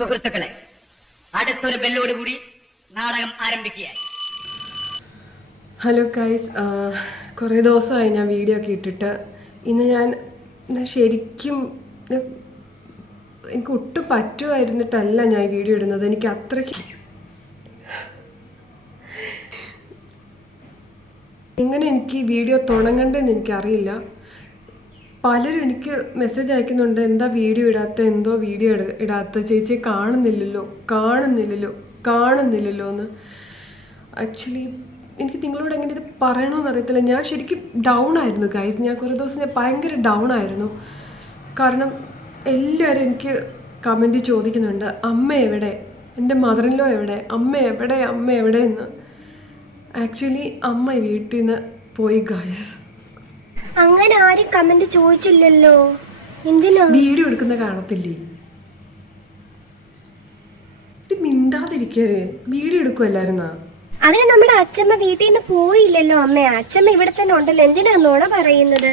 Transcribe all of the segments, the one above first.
സുഹൃത്തുക്കളെ അടുത്തൊരു ബെല്ലോട് കൂടി നാടകം ആരംഭിക്കുകയായി. ഹലോ ഗൈസ് കുറേ ദിവസമായി ഞാൻ വീഡിയോ ഒക്കെ ഇട്ടിട്ട്. ഇന്ന് ഞാൻ ശരിക്കും എനിക്ക് ഒട്ടും പറ്റുമായിരുന്നിട്ടല്ല ഞാൻ വീഡിയോ ഇടുന്നത്. എനിക്ക് അത്രയ്ക്ക് എങ്ങനെ എനിക്ക് വീഡിയോ തുടങ്ങണ്ടെന്ന് എനിക്കറിയില്ല. പലരും എനിക്ക് മെസ്സേജ് അയക്കുന്നുണ്ട് എന്താ വീഡിയോ ഇടാത്ത? എന്തോ വീഡിയോ ഇടാത്ത? ചേച്ചി കാണുന്നില്ലല്ലോ കാണുന്നില്ലല്ലോ കാണുന്നില്ലല്ലോ എന്ന്. ആക്ച്വലി എനിക്ക് നിങ്ങളോട് എങ്ങനെ ഇത് പറയണമെന്ന് അറിയത്തില്ല. ഞാൻ ശരിക്കും ഡൗൺ ആയിരുന്നു ഗൈസ് ഞാൻ കുറേ ദിവസം ഞാൻ ഭയങ്കര ഡൗൺ ആയിരുന്നു. കാരണം എല്ലാവരും എനിക്ക് കമന്റ് ചോദിക്കുന്നുണ്ട് അമ്മ എവിടെ? എന്റെ മദറിൻലോ എവിടെ? അമ്മ എവിടെ? അമ്മ എവിടെ എന്ന് ആക്ച്വലി അമ്മ വീട്ടിൽ നിന്ന് പോയി ഗൈസ് അങ്ങനെ ആരും കമന്റ് ചോദിച്ചില്ലല്ലോ. എന്തിനാ? വീഡിയോ എടുക്കുന്ന കാണത്തില്ലേ? ഇത് മിണ്ടാതിരിക്കരുത്. വീഡിയോ എടുക്കുമല്ലായിരുന്നാ അതിന് നമ്മുടെ അച്ഛമ്മ വീട്ടിൽ നിന്ന് പോയില്ലല്ലോ അമ്മ. അച്ഛമ്മ ഇവിടെ തന്നെ ഉണ്ടല്ലോ. എന്തിനാ നുണ പറയുന്നത്?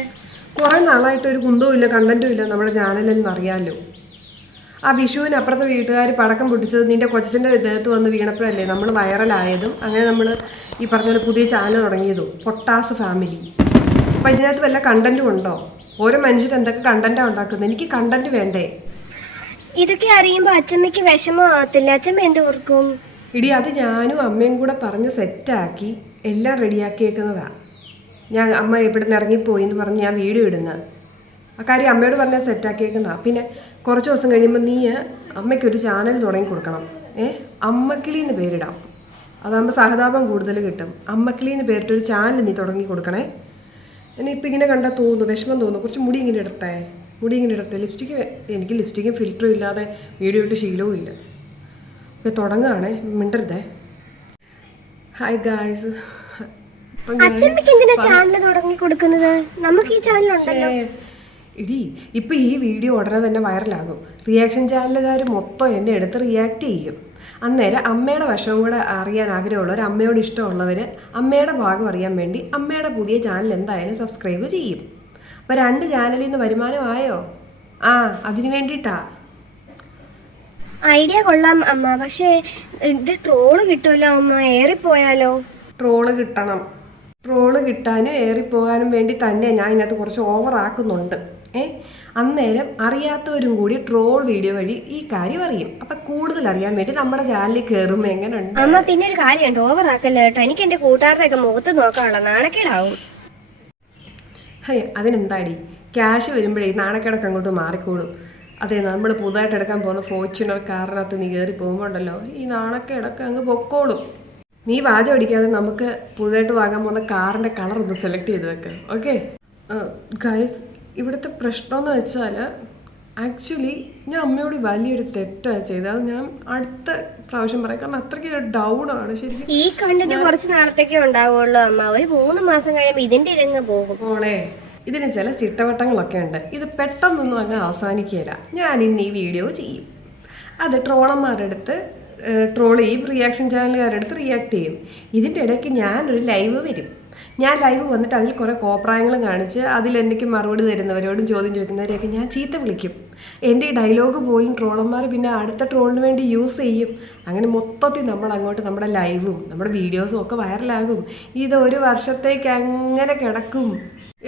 കൊറേ നാളായിട്ട് ഒരു കുന്തവും ഇല്ല കണ്ടന്റും ഇല്ല നമ്മുടെ ചാനലിൽ നിന്ന് അറിയാമല്ലോ ആ വിഷുവിന് അപ്പുറത്തെ വീട്ടുകാർ പടക്കം പൊട്ടിച്ചത് നിന്റെ കൊച്ചന്റെ ദേഹത്ത് വന്ന് വീണപ്പോഴല്ലേ നമ്മൾ വൈറലായതും അങ്ങനെ നമ്മൾ ഈ പറഞ്ഞ പോലെ പുതിയ ചാനൽ തുടങ്ങിയതും. പൊട്ടാസ് ഫാമിലി അപ്പം ഇതിനകത്ത് വല്ല കണ്ടന്റും ഉണ്ടോ? ഓരോ മനുഷ്യർ എന്തൊക്കെ കണ്ടന്റാണ് ഉണ്ടാക്കുന്നത്? എനിക്ക് കണ്ടന്റ് വേണ്ടേ? ഇതൊക്കെ അറിയുമ്പോ അച്ഛമ്മയ്ക്ക് വിഷമമാകത്തില്ല അച്ഛമ്മ എന്തോർക്കും ഇടി അത് ഞാനും അമ്മയും കൂടെ പറഞ്ഞ് സെറ്റാക്കി എല്ലാം റെഡിയാക്കിയേക്കുന്നതാ ഞാൻ അമ്മ ഇവിടുന്ന് ഇറങ്ങിപ്പോയി എന്ന് പറഞ്ഞ് ഞാൻ വീഡിയോ ഇടുന്നത് ആ കാര്യം അമ്മയോട് പറഞ്ഞാൽ സെറ്റാക്കിയേക്കുന്നതാ പിന്നെ കുറച്ച് ദിവസം കഴിയുമ്പോൾ നീ അമ്മയ്ക്കൊരു ചാനൽ തുടങ്ങി കൊടുക്കണം. ഏ അമ്മക്കിളി എന്ന് പേരിടാം. അതാകുമ്പോൾ സഹതാപം കൂടുതൽ കിട്ടും. അമ്മക്കിളി എന്ന് പേരിട്ടൊരു ചാനൽ നീ തുടങ്ങി കൊടുക്കണേ. എന്നെ ഇപ്പം ഇങ്ങനെ കണ്ടാൽ തോന്നുന്നു വിഷമം തോന്നുന്നു. കുറച്ച് മുടി ഇങ്ങനെ ഇടട്ടെ. മുടി ഇങ്ങനെ ഇടട്ടെ. ലിപ്സ്റ്റിക്ക് എനിക്ക് ലിപ്സ്റ്റിക്കും ഫിൽറ്ററും ഇല്ലാതെ വീഡിയോ ഇട്ട് ശീലവും ഇല്ല. ഓക്കെ തുടങ്ങുകയാണേ. മിണ്ടരുതേ. ഹായ് ഗായ്സ് ഇടി ഇപ്പൊ ഈ വീഡിയോ ഉടനെ തന്നെ വൈറലാകും റിയാക്ഷൻ ചാനലുകാർ മൊത്തം എന്നെ എടുത്ത് റിയാക്ട് ചെയ്യും. അന്നേരം അമ്മയുടെ വശവും കൂടെ അറിയാൻ ആഗ്രഹമുള്ളവർ അമ്മയോട് ഇഷ്ടമുള്ളവർ അമ്മയുടെ ഭാഗം അറിയാൻ വേണ്ടി അമ്മയുടെ പുതിയ ചാനൽ എന്തായാലും സബ്സ്ക്രൈബ് ചെയ്യും. അപ്പോൾ രണ്ട് ചാനലിൽ നിന്ന് വരുമാനം ആയോ? ആ അതിന് വേണ്ടിയിട്ടാ ഐഡിയ കൊള്ളാം അമ്മ. പക്ഷേ ഇത് ട്രോൾ കിട്ടുമല്ലോ അമ്മ? ഏറിപ്പോയാലോ? ട്രോൾ കിട്ടണം. ട്രോൾ കിട്ടാനും ഏറിപ്പോകാനും വേണ്ടി തന്നെ ഞാൻ ഇതിനകത്ത് കുറച്ച് ഓവർ ആക്കുന്നുണ്ട്. ഏ? അന്നേരം അറിയാത്തവരും കൂടി ട്രോൾ വീഡിയോ വഴി ഈ കാര്യം അറിയും. അപ്പൊ കൂടുതൽ അറിയാൻ വേണ്ടി നമ്മുടെ ചാനലിൽ കയറുമ്പോൾ എങ്ങനെയുണ്ട്? അമ്മ പിന്നെ ഒരു കാര്യമുണ്ട്. ഓവർ ആക്കല്ലേ കേട്ടോ. എനിക്ക് എന്റെ കൂട്ടുകാരുടെ ഒക്കെ മുഖത്ത് നോക്കാനുള്ള നാണക്കേടാവും. ഹേ അതിനെന്താടി? ക്യാഷ് വരുമ്പോഴേ നാണക്കേടൊക്കെ അങ്ങോട്ട് മാറിക്കോളും. അതെ നമ്മൾ പുതുതായിട്ട് എടുക്കാൻ പോകുന്ന ഫോർച്യൂണർ കാറിനകത്ത് നീ കയറി പോകുമ്പോണ്ടല്ലോ ഈ നാണക്കേടൊക്കെ അങ്ങ് പൊക്കോളും. നീ വാചം അടിക്കാതെ നമുക്ക് പുതുതായിട്ട് വാങ്ങാൻ പോകുന്ന കാറിന്റെ കളർ ഒന്ന് സെലക്ട് ചെയ്ത് വെക്ക്. ഓക്കെ ഗൈസ് ഇവിടുത്തെ പ്രശ്നമെന്ന് വെച്ചാൽ ആക്ച്വലി ഞാൻ അമ്മയോട് വലിയൊരു തെറ്റാണ് ചെയ്തത്. അത് ഞാൻ അടുത്ത പ്രാവശ്യം പറയാം. കാരണം അത്രയ്ക്ക് ഡൗൺ ആണ്. ശരിക്കും ഈ കണ്ടന്റ് കുറച്ച് നാളത്തേക്കേ ഉണ്ടാവുള്ളൂ അമ്മ. ഒരു മൂന്ന് മാസം കഴിയുമ്പോൾ ഇതിന്റെ ഇതങ്ങ് പോകും. മോളെ ഇതിന് ചില ചിട്ടവട്ടങ്ങളൊക്കെ ഉണ്ട്. ഇത് പെട്ടെന്നൊന്നും അങ്ങനെ അവസാനിക്കില്ല ഞാൻ ഇന്ന് ഈ വീഡിയോ ചെയ്യും. അത് ട്രോളന്മാരുടെ അടുത്ത് ട്രോൾ ചെയ്യും റിയാക്ഷൻ ചാനലുകാരുടെ അടുത്ത് റിയാക്ട് ചെയ്യും. ഇതിന്റെ ഇടയ്ക്ക് ഞാനൊരു ലൈവ് വരും. ഞാൻ ലൈവ് വന്നിട്ട് അതിൽ കുറേ കോപ്രായങ്ങളും കാണിച്ച് അതിൽ എനിക്ക് മറുപടി തരുന്നവരോടും ചോദ്യം ചോദിക്കുന്നവരെയൊക്കെ ഞാൻ ചീത്ത വിളിക്കും. എന്റെ ഈ ഡയലോഗ് പോലും ട്രോളന്മാർ പിന്നെ അടുത്ത ട്രോളിന് വേണ്ടി യൂസ് ചെയ്യും. അങ്ങനെ മൊത്തത്തിൽ നമ്മൾ അങ്ങോട്ട് നമ്മുടെ ലൈവും നമ്മുടെ വീഡിയോസും ഒക്കെ വൈറലാകും ഇത് ഒരു വർഷത്തേക്ക് അങ്ങനെ കിടക്കും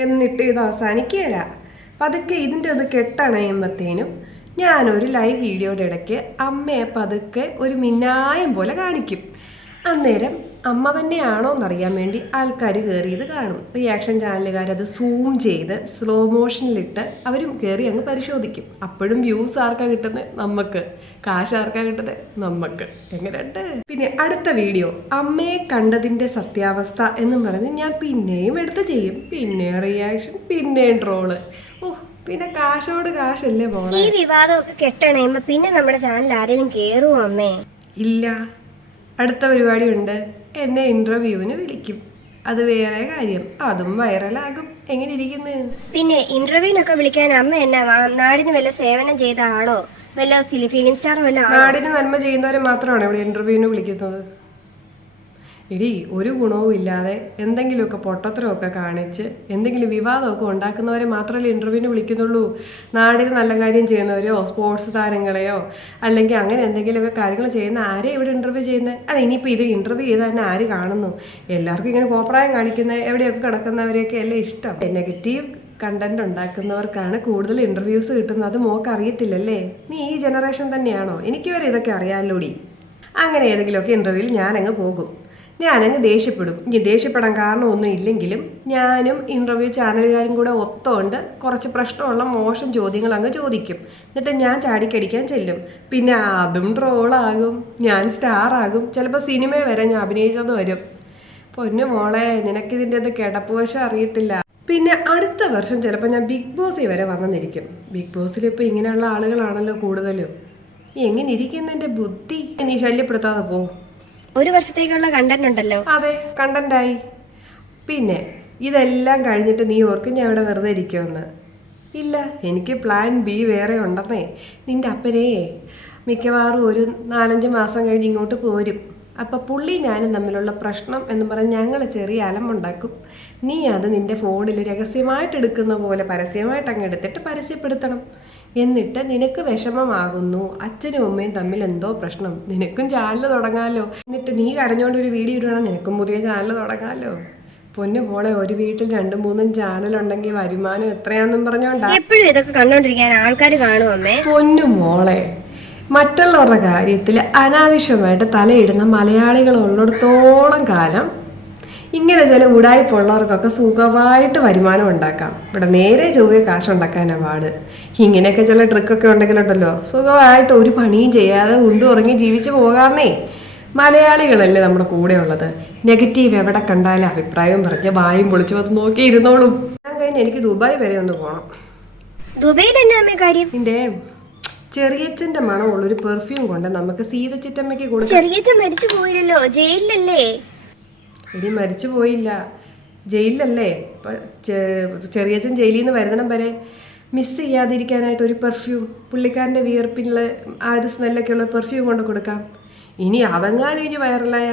എന്നിട്ട് ഇത് അവസാനിക്കുകയില്ല. പതുക്കെ ഇതിന്റെ അത് കെട്ടണയുമ്പത്തേനും ഞാനൊരു ലൈവ് വീഡിയോയുടെ ഇടയ്ക്ക് അമ്മയെ പതുക്കെ ഒരു മിന്നായം പോലെ കാണിക്കും. അന്നേരം അമ്മ തന്നെയാണോ എന്നറിയാൻ വേണ്ടി ആൾക്കാർ കയറിയത് കാണും. റിയാക്ഷൻ ചാനലുകാരത് സൂം ചെയ്ത് സ്ലോ മോഷനിലിട്ട് അവരും കയറി അങ്ങ് പരിശോധിക്കും. അപ്പോഴും വ്യൂസ് ആർക്കാ കിട്ടുന്നത് നമുക്ക് കാശ് ആർക്കാ കിട്ടുന്നത് നമുക്ക് എങ്ങനെയുണ്ട്? പിന്നെ അടുത്ത വീഡിയോ അമ്മയെ കണ്ടതിന്റെ സത്യാവസ്ഥ എന്നും പറഞ്ഞ് ഞാൻ പിന്നെയും എടുത്ത് ചെയ്യും. പിന്നെ റിയാക്ഷൻ പിന്നെയും ട്രോൾ ഓ പിന്നെ കാശോട് കാശല്ലേ പോണേ? ഈ വിവാദമൊക്കെ കെട്ടണേ പിന്നെ നമ്മുടെ ചാനൽ ആരെങ്കിലും കേറുമോ അമ്മേ? ഇല്ല. അടുത്ത പരിപാടി ഉണ്ട് എന്നെ ഇന്റർവ്യൂവിന് വിളിക്കും. അത് വേറെ കാര്യം. അതും വൈറലാകും എങ്ങനെ ഇരിക്കുന്നു പിന്നെ ഇന്റർവ്യൂവിനൊക്കെ വിളിക്കാൻ അമ്മ എന്നെ വാ- നാടിന് വല്ല സേവനം ചെയ്ത ആളോ? വല്ല ഫിലിം സ്റ്റാറോ വല്ല ആളോ? നാടിന് നന്മ ചെയ്യുന്നവരെ മാത്രമാണ് ഇവിടെ ഇന്റർവ്യൂവിന് വിളിക്കുന്നത്? എടി ഒരു ഗുണവും ഇല്ലാതെ എന്തെങ്കിലുമൊക്കെ പൊട്ടത്തരമൊക്കെ കാണിച്ച് എന്തെങ്കിലും വിവാദമൊക്കെ ഉണ്ടാക്കുന്നവരെ മാത്രമല്ലേ ഇന്റർവ്യൂവിന് വിളിക്കുന്നുള്ളൂ. നാടിന് നല്ല കാര്യം ചെയ്യുന്നവരെയോ സ്പോർട്സ് താരങ്ങളെയോ അല്ലെങ്കിൽ അങ്ങനെ എന്തെങ്കിലുമൊക്കെ കാര്യങ്ങൾ ചെയ്യുന്ന ആരെയും ഇവിടെ ഇന്റർവ്യൂ ചെയ്യുന്നത് അല്ല ഇനിയിപ്പോൾ ഇത് ഇന്റർവ്യൂ ചെയ്ത് തന്നെ ആര് കാണുന്നു? എല്ലാവർക്കും ഇങ്ങനെ കോപ്രായം കാണിക്കുന്ന എവിടെയൊക്കെ കിടക്കുന്നവരെയൊക്കെ എല്ലാം ഇഷ്ടം? നെഗറ്റീവ് കണ്ടന്റ് ഉണ്ടാക്കുന്നവർക്കാണ് കൂടുതൽ ഇന്റർവ്യൂസ് കിട്ടുന്നത്. അത് മോക്ക് അറിയത്തില്ലല്ലേ? നീ ഈ ജനറേഷൻ തന്നെയാണോ? എനിക്ക് വരെ ഇതൊക്കെ അറിയാമല്ലോടി അങ്ങനെ ഏതെങ്കിലുമൊക്കെ ഇന്റർവ്യൂവിൽ ഞാനങ്ങ് പോകും. ഞാനങ്ങ് ദേഷ്യപ്പെടും. ഇനി ദേഷ്യപ്പെടാൻ കാരണമൊന്നും ഇല്ലെങ്കിലും ഞാനും ഇന്റർവ്യൂ ചാനലുകാരും കൂടെ ഒത്തോണ്ട് കുറച്ച് പ്രശ്നമുള്ള മോശം ചോദ്യങ്ങൾ അങ്ങ് ചോദിക്കും. എന്നിട്ട് ഞാൻ ചാടിക്കടിക്കാൻ ചെല്ലും. പിന്നെ അതും ട്രോളാകും ഞാൻ സ്റ്റാർ ആകും. ചിലപ്പോൾ സിനിമ വരെ ഞാൻ അഭിനയിച്ചത് വരും. പൊന്നു മോളെ നിനക്കിതിന്റെ അത് കിടപ്പ് വശം അറിയത്തില്ല. പിന്നെ അടുത്ത വർഷം ചിലപ്പോൾ ഞാൻ ബിഗ് ബോസിൽ വരെ വന്നെന്നിരിക്കും ബിഗ് ബോസിൽ ഇപ്പോൾ ഇങ്ങനെയുള്ള ആളുകളാണല്ലോ കൂടുതലും. എങ്ങനെ ഇരിക്കുന്നതിന്റെ ബുദ്ധി? നീ ശല്യപ്പെടുത്താതെ പോ. ഒരു വർഷത്തേക്കുള്ള കണ്ടന്റ് ഉണ്ടല്ലോ. അതെ കണ്ടന്റായി പിന്നെ ഇതെല്ലാം കഴിഞ്ഞിട്ട് നീ ഓർക്കും ഞാൻ ഇവിടെ വെറുതെ ഇരിക്കുമെന്ന്. ഇല്ല എനിക്ക് പ്ലാൻ ബി വേറെ ഉണ്ടെന്നേ. നിന്റെ അപ്പനേ മിക്കവാറും ഒരു നാലഞ്ച് മാസം കഴിഞ്ഞ് ഇങ്ങോട്ട് പോരും. അപ്പം പുള്ളി ഞാനും തമ്മിലുള്ള പ്രശ്നം എന്ന് പറഞ്ഞ് ഞങ്ങൾ ചെറിയ അലമുണ്ടാക്കും നീ അത് നിന്റെ ഫോണിൽ രഹസ്യമായിട്ട് എടുക്കുന്ന പോലെ പരസ്യമായിട്ട് അങ്ങ് എടുത്തിട്ട് പരസ്യപ്പെടുത്തണം. എന്നിട്ട് നിനക്ക് വിഷമമാകുന്നു. അച്ഛനും അമ്മയും തമ്മിൽ എന്തോ പ്രശ്നം. നിനക്കും ചാനൽ തുടങ്ങാമല്ലോ എന്നിട്ട് നീ കരഞ്ഞോണ്ട് ഒരു വീഡിയോ ഇടണം നിനക്കും പുതിയ ചാനൽ തുടങ്ങാമല്ലോ പൊന്നു പോളെ ഒരു വീട്ടിൽ രണ്ടും മൂന്നും ചാനൽ ഉണ്ടെങ്കിൽ വരുമാനം എത്രയാന്നും പറഞ്ഞോണ്ടാ. എപ്പോഴും ഇതൊക്കെ കണ്ടോണ്ടിരിക്കാൻ ആൾക്കാർ കാണുമേ പൊന്നു മോളെ മറ്റുള്ളവരുടെ കാര്യത്തിൽ അനാവശ്യമായിട്ട് തലയിടുന്ന മലയാളികൾ ഉള്ളിടത്തോളം കാലം ഇങ്ങനെ ചില ഉടായ്പുള്ളവർക്കൊക്കെ സുഖമായിട്ട് വരുമാനം ഉണ്ടാക്കാം. ഇവിടെ നേരെ ചൊവ്വേ കാശുണ്ടാക്കാനാണ് പാട്. ഇങ്ങനെയൊക്കെ ചില ട്രിക്കൊക്കെ ഉണ്ടെങ്കിലുണ്ടല്ലോ. സുഖമായിട്ട് ഒരു പണിയും ചെയ്യാതെ ഉണ്ടു ഉറങ്ങി ജീവിച്ചു പോകാമെന്നേ. മലയാളികളല്ലേ നമ്മുടെ കൂടെ ഉള്ളത് നെഗറ്റീവ് എവിടെ കണ്ടാലും അഭിപ്രായം പറഞ്ഞ് വായും പൊളിച്ചു വന്ന് നോക്കി ഇരുന്നോളും. ഞാൻ കഴിഞ്ഞ് എനിക്ക് ദുബായ് വരെ ഒന്ന് പോകണം ദുബായിൽ കാര്യം? നിന്റെ ചെറിയച്ഛന്റെ മണമുള്ളൊരു പെർഫ്യൂം കൊണ്ട് നമുക്ക് സീതച്ചിറ്റമ്മയ്ക്ക് കൊടുക്കാം. ചെറിയച്ഛൻ മരിച്ചു പോയില്ലല്ലോ. ജയിലിലല്ലേ? എടി മരിച്ചു പോയില്ല. ജയിലല്ലേ ചെറിയച്ഛൻ ജയിലിൽ നിന്ന് വരുന്നിടം വരെ മിസ് ചെയ്യാതിരിക്കാനായിട്ട് ഒരു പെർഫ്യൂം പുള്ളിക്കാരന്റെ വിയർപ്പിനുള്ള ആ ഒരു സ്മെല്ലൊക്കെ ഉള്ള പെർഫ്യൂം കൊണ്ട് കൊടുക്കാം. ഇനി അതങ്ങാനും ഇനി വൈറലായ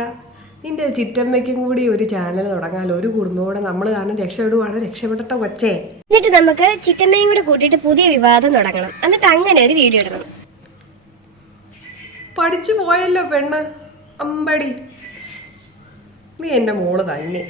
നിന്റെ ചിറ്റമ്മയ്ക്കും കൂടി ഒരു ചാനൽ തുടങ്ങാമല്ലോ ഒരു കുടുംബത്തോടെ നമ്മൾ കാരണം രക്ഷപ്പെടുവാണ്. രക്ഷപ്പെട്ടെ കൊച്ചേ. എന്നിട്ട് നമുക്ക് ചിറ്റമ്മയും കൂടെ കൂട്ടിയിട്ട് പുതിയ വിവാദം തുടങ്ങണം. എന്നിട്ട് അങ്ങനെ ഒരു വീഡിയോ ഇടണം. പഠിച്ചു പോയല്ലോ പെണ്ണ്. അമ്പടി. നീ എന്റെ മോൾ തന്നെ.